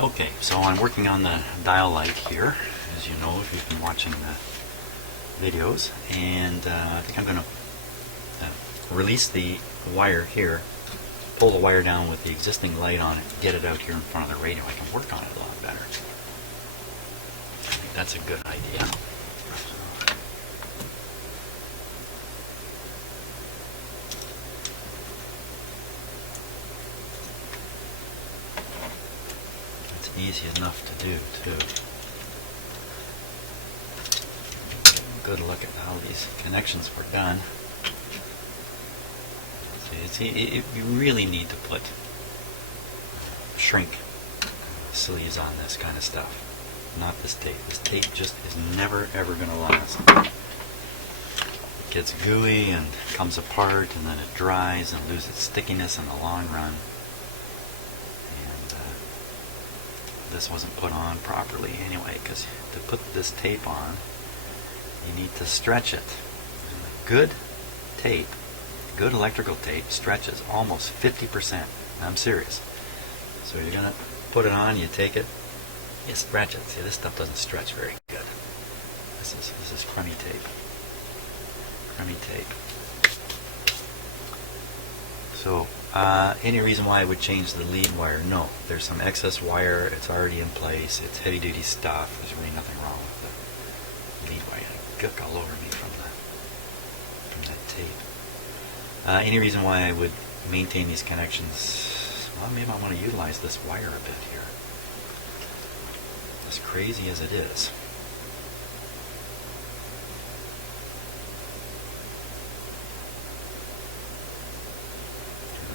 Okay, so I'm working on the dial light here, as you know if you've been watching the videos, and I think I'm going to release the wire here, pull the wire down with the existing light on it, get it out here in front of the radio. I can work on it a lot better. I think that's a good idea. Easy enough to do too. Good look at how these connections were done. See, you really need to put shrink sleeves on this kind of stuff, not this tape. This tape just is never ever going to last. It gets gooey and comes apart, and then it dries and loses stickiness in the long run. This wasn't put on properly anyway, because to put this tape on, you need to stretch it. And a good tape, good electrical tape, stretches almost 50%. I'm serious. So you're going to put it on, you take it, you stretch it. See, this stuff doesn't stretch very good. This is crummy tape. Crummy tape. So, any reason why I would change the lead wire? No. There's some excess wire. It's already in place. It's heavy-duty stuff. There's really nothing wrong with the lead wire. It gook all over me from that tape. Any reason why I would maintain these connections? Well, maybe I want to utilize this wire a bit here. As crazy as it is.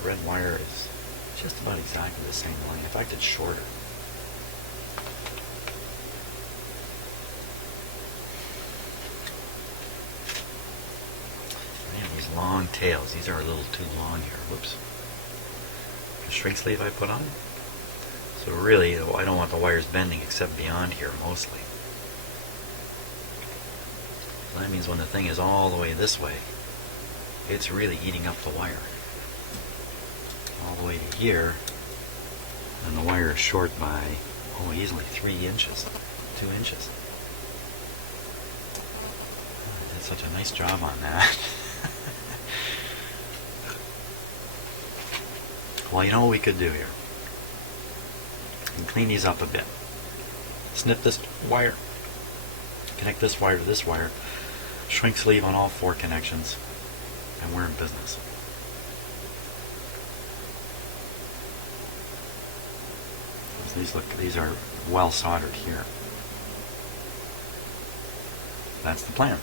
The red wire is just about exactly the same length. In fact, it's shorter. Man, these long tails, these are a little too long here. Whoops. The shrink sleeve I put on. So really, I don't want the wires bending except beyond here mostly. So that means when the thing is all the way this way, it's really eating up the wire. All the way to here, and the wire is short by, easily 3 inches, 2 inches. I did such a nice job on that. Well, you know what we could do here? We can clean these up a bit. Snip this wire, connect this wire to this wire, shrink sleeve on all 4 connections, and we're in business. These are well soldered here. That's the plan.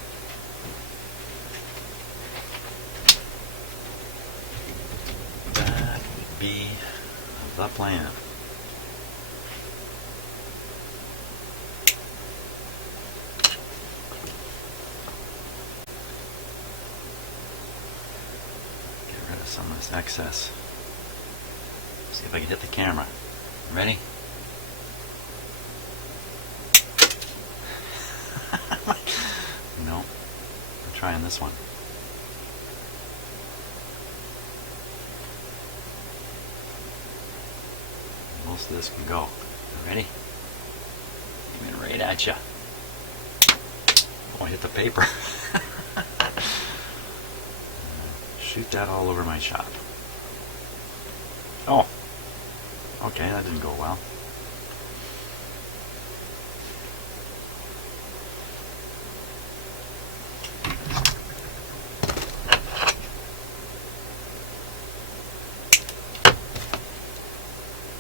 That would be the plan. Get rid of some of this excess. See if I can hit the camera. Ready? No. I'm trying this one. Most of this can go. Ready? Aiming right at you. Oh, I hit the paper. Shoot that all over my shop. Oh. Okay, that didn't go well.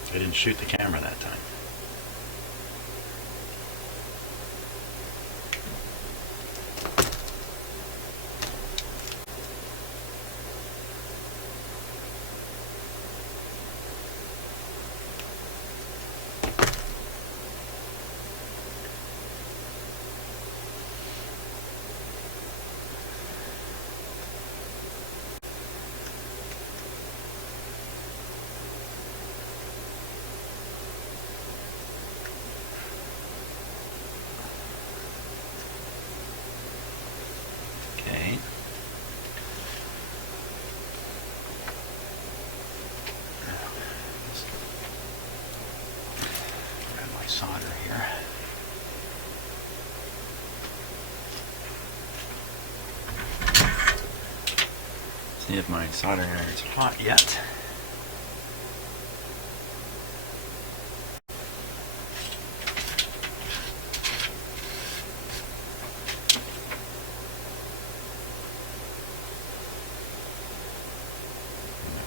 I didn't shoot the camera that time. see if my soldering iron's hot yet.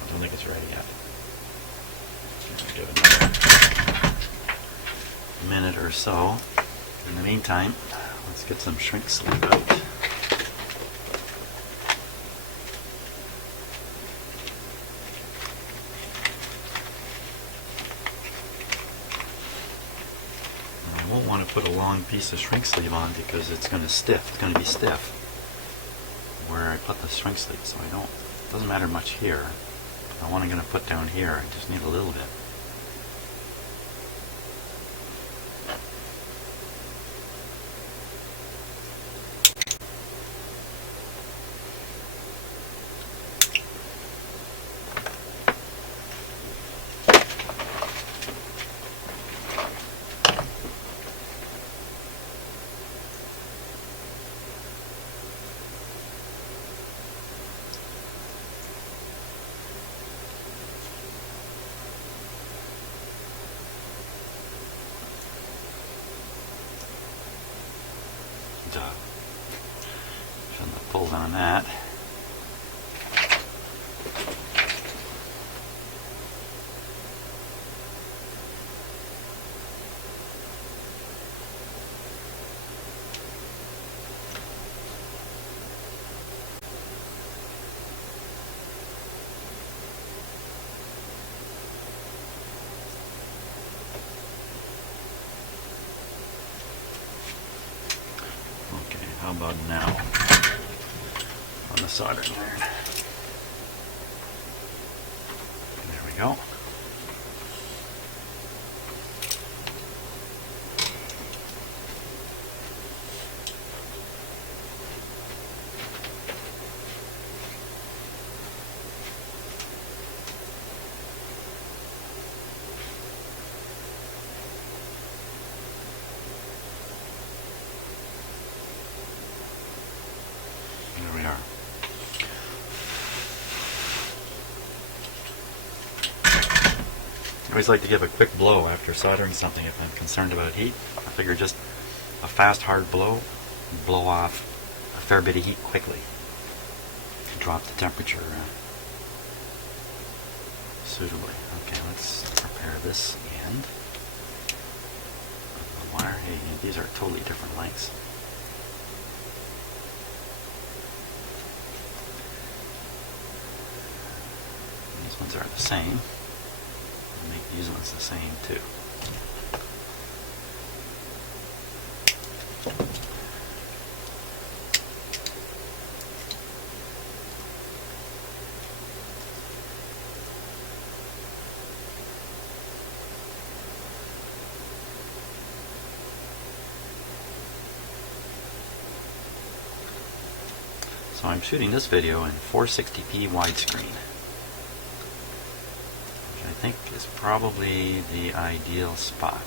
I don't think it's ready yet. Give it another minute or so. In the meantime, let's get some shrink sleeve out. I won't want to put a long piece of shrink sleeve on because it's going to stiff. It's going to be stiff where I put the shrink sleeve, so it doesn't matter much here. The one I'm going to put down here, I just need a little bit. Shouldn't have pulled on that. How about now on the soldering iron? There we go. There we are. I always like to give a quick blow after soldering something if I'm concerned about heat. I figure just a fast, hard blow off a fair bit of heat quickly. Drop the temperature suitably. Okay, let's prepare this end of the wire. Hey, these are totally different lengths. These ones are the same. I'll make these ones the same too. So I'm shooting this video in 460p widescreen, which I think is probably the ideal spot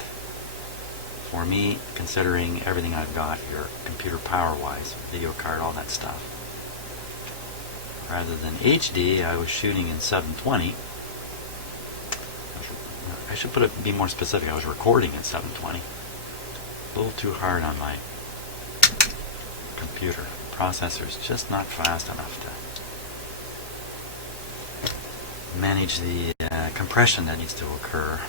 for me, considering everything I've got here, computer power-wise, video card, all that stuff. Rather than HD, I was shooting in 720. I should be more specific. I was recording in 720. A little too hard on my computer. Processor's just not fast enough to manage the compression that needs to occur.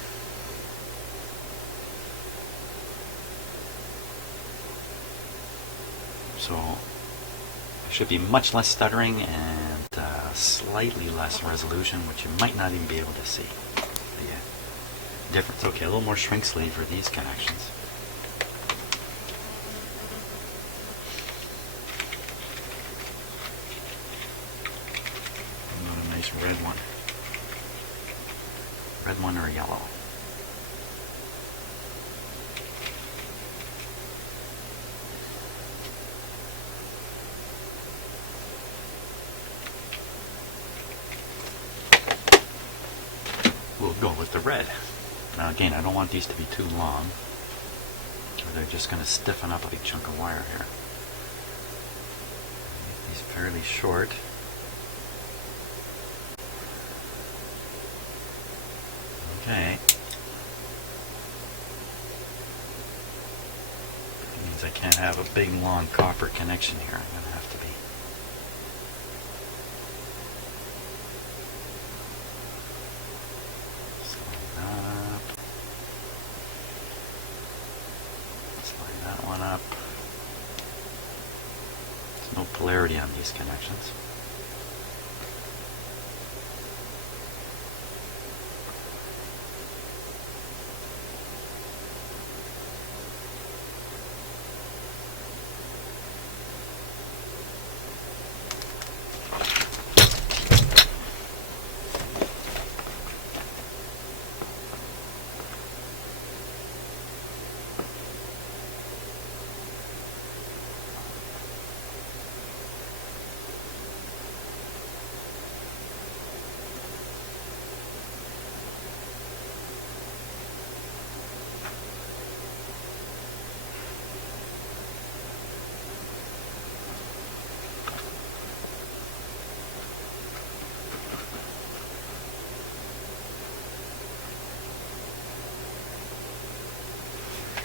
So it should be much less stuttering and slightly less resolution, which you might not even be able to see the difference. Okay, a little more shrink sleeve for these connections. Red one. Red one or yellow. We'll go with the red. Now again, I don't want these to be too long, or they're just going to stiffen up a big chunk of wire here. Make these fairly short. Okay. That means I can't have a big long copper connection here. I'm going to have to be. Slide that one up. There's no polarity on these connections.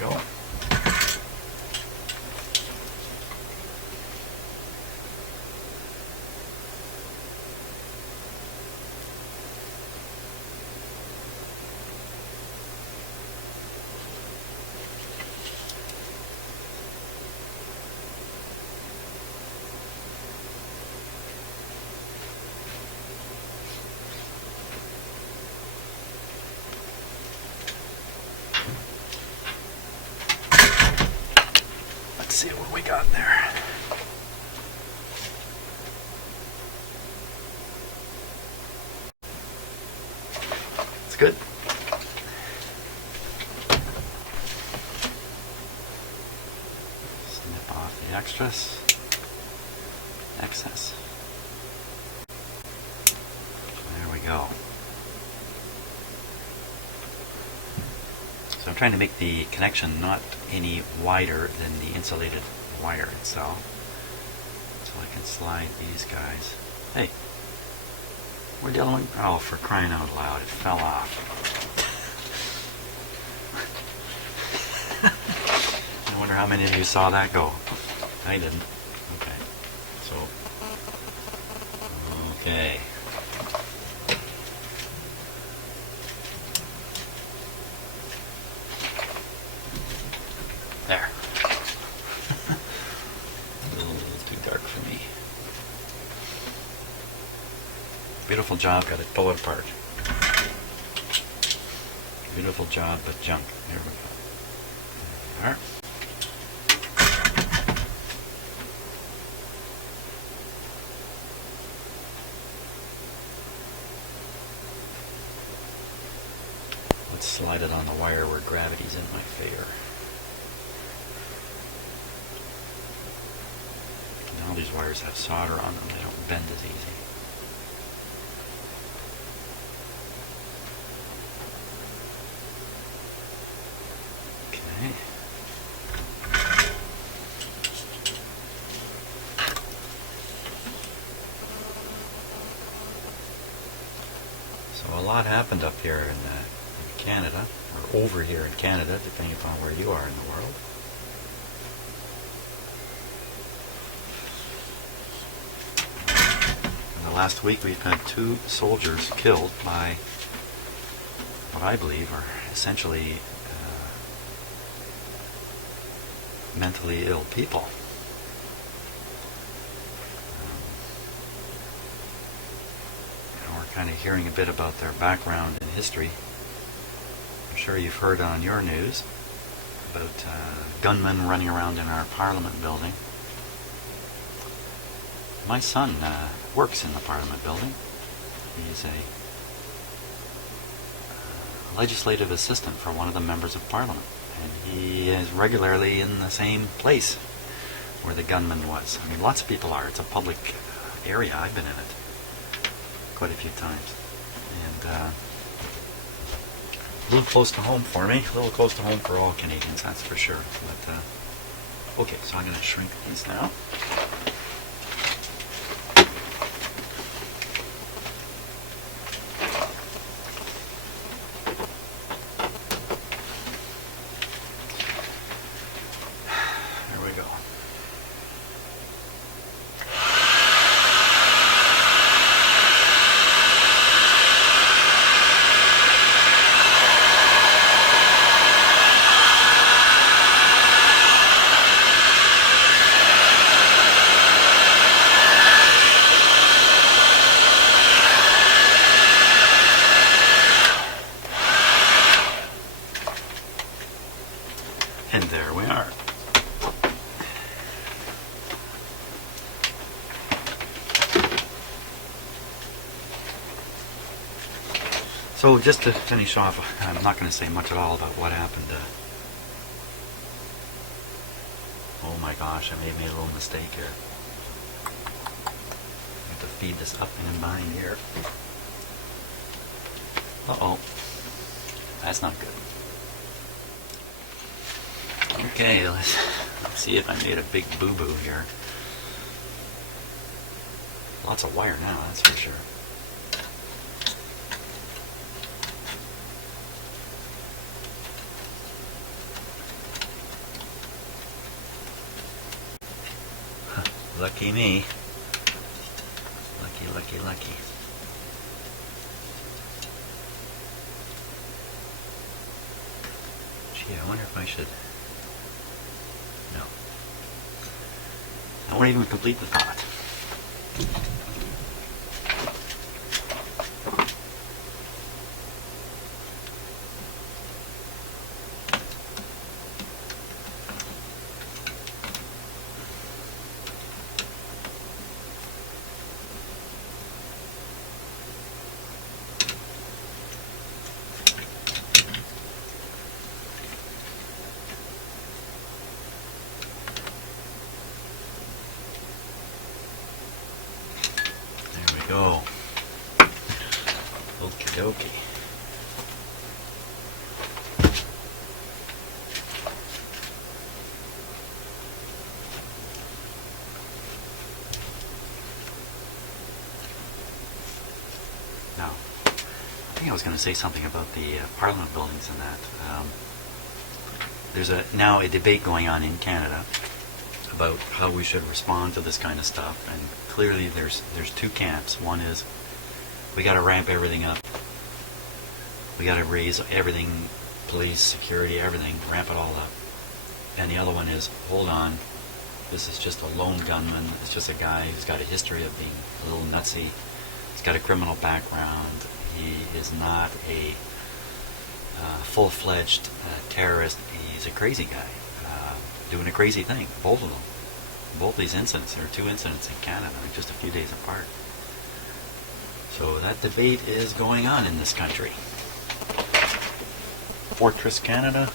Go. Let's see what we got there. It's good. Snip off the excess. There we go. So I'm trying to make the connection not any wider than the insulated wire itself. So I can slide these guys. Hey, we're dealing with, oh, for crying out loud, it fell off. I wonder how many of you saw that go. I didn't. Okay. So, okay. There. A little too dark for me. Beautiful job, got it pull it apart. Beautiful job, but junk. Here we go. There. Let's slide it on the wire where gravity's in my favor. Now these wires have solder on them, they don't bend as easy. Okay. So a lot happened up here in Canada, or over here in Canada, depending upon where you are in the world. In the last week we've had 2 soldiers killed by what I believe are essentially mentally ill people. We're kind of hearing a bit about their background and history. I'm sure you've heard on your news about gunmen running around in our Parliament building. My son works in the Parliament building. He's a legislative assistant for one of the members of Parliament. And he is regularly in the same place where the gunman was. I mean, lots of people are. It's a public area. I've been in it quite a few times. And a little close to home for me. A little close to home for all Canadians, that's for sure. But okay, so I'm going to shrink these now. So just to finish off, I'm not going to say much at all about what happened. Oh my gosh, I made a little mistake here. I have to feed this up and behind here. Uh-oh. That's not good. Okay, let's see if I made a big boo-boo here. Lots of wire now, that's for sure. Lucky me. Lucky, lucky, lucky. Gee, I wonder if I should... No. I won't even complete the thought. Go. Okie dokie. Now, I think I was going to say something about the Parliament buildings and that. There's now a debate going on in Canada about how we should respond to this kind of stuff, and clearly there's two camps. One is we got to ramp everything up. We got to raise everything, police, security, everything, ramp it all up. And the other one is, hold on, this is just a lone gunman. It's just a guy who's got a history of being a little nutsy. He's got a criminal background. He is not a full-fledged terrorist. He's a crazy guy. Doing a crazy thing, both of them. Both these incidents, there are two incidents in Canada, just a few days apart. So that debate is going on in this country. Fortress Canada,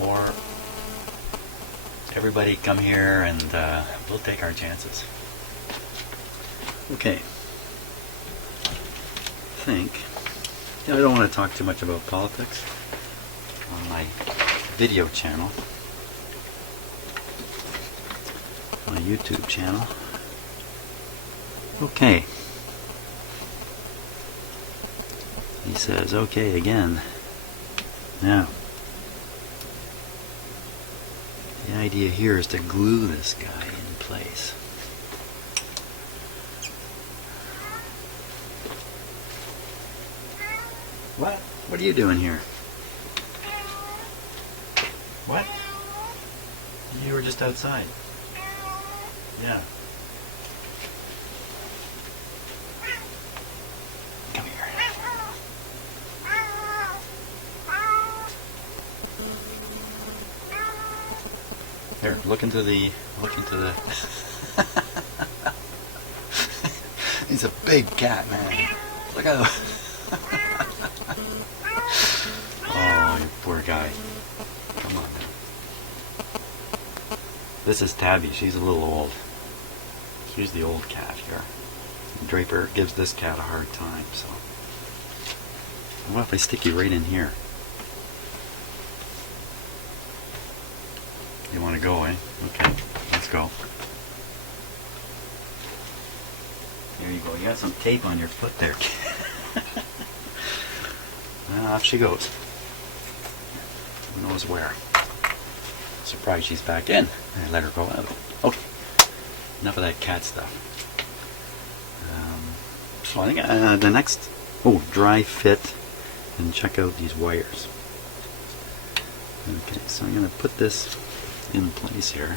or everybody come here and we'll take our chances. Okay. I don't want to talk too much about politics on my video channel. My YouTube channel. Okay. He says, okay, again. Now, the idea here is to glue this guy in place. What? What are you doing here? What? You were just outside. Yeah. Come here. Here, look into the He's a big cat, man. Look at him. Oh, you poor guy. Come on now. This is Tabby. She's a little old. She's the old cat here. Draper gives this cat a hard time, so. What if I stick you right in here? You want to go, eh? Okay, let's go. There you go. You got some tape on your foot there. Well, off she goes. Who knows where? Surprised she's back in. I let her go out. Okay. Enough of that cat stuff. So I think the next... Oh, dry fit. And check out these wires. Okay, so I'm going to put this in place here.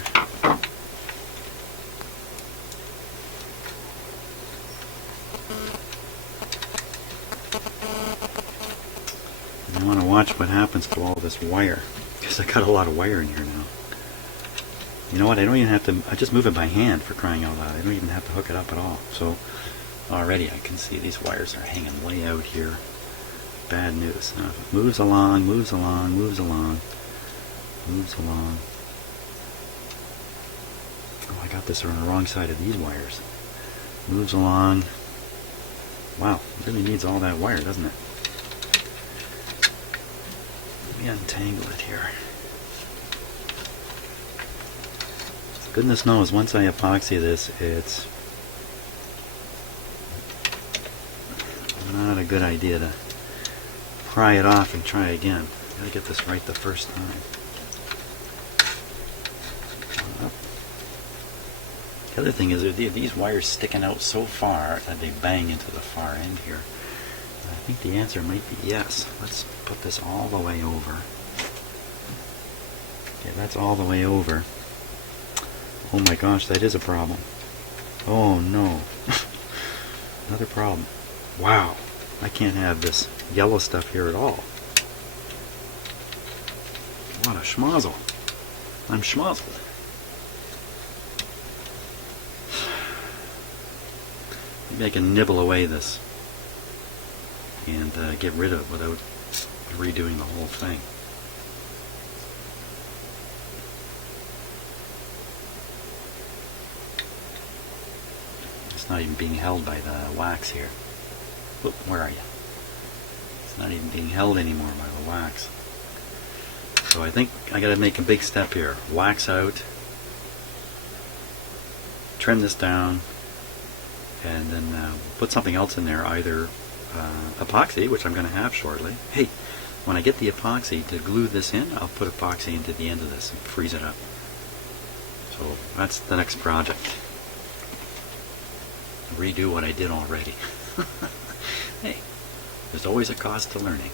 And I want to watch what happens to all this wire, because I got a lot of wire in here now. You know what, I don't even have to, I just move it by hand, for crying out loud. I don't even have to hook it up at all. So already I can see these wires are hanging way out here. bad news. Now, if it moves along, moves along, moves along, moves along. Oh, I got this on the wrong side of these wires. Moves along. Wow, it really needs all that wire, doesn't it? Let me untangle it here. Goodness knows, once I epoxy this, it's not a good idea to pry it off and try again. Gotta get this right the first time. The other thing is these wires sticking out so far that they bang into the far end here. I think the answer might be yes. Let's put this all the way over. Okay, that's all the way over. Oh my gosh, that is a problem. Oh no. Another problem. Wow, I can't have this yellow stuff here at all. What a schmozzle. I'm schmozzled. Maybe I can nibble away this and get rid of it without redoing the whole thing. It's not even being held by the wax here. Whoop, where are you? It's not even being held anymore by the wax. So I think I gotta make a big step here. Wax out, trim this down, and then put something else in there, either epoxy, which I'm going to have shortly. Hey, when I get the epoxy to glue this in, I'll put epoxy into the end of this and freeze it up. So that's the next project. Redo what I did already. Hey, there's always a cost to learning.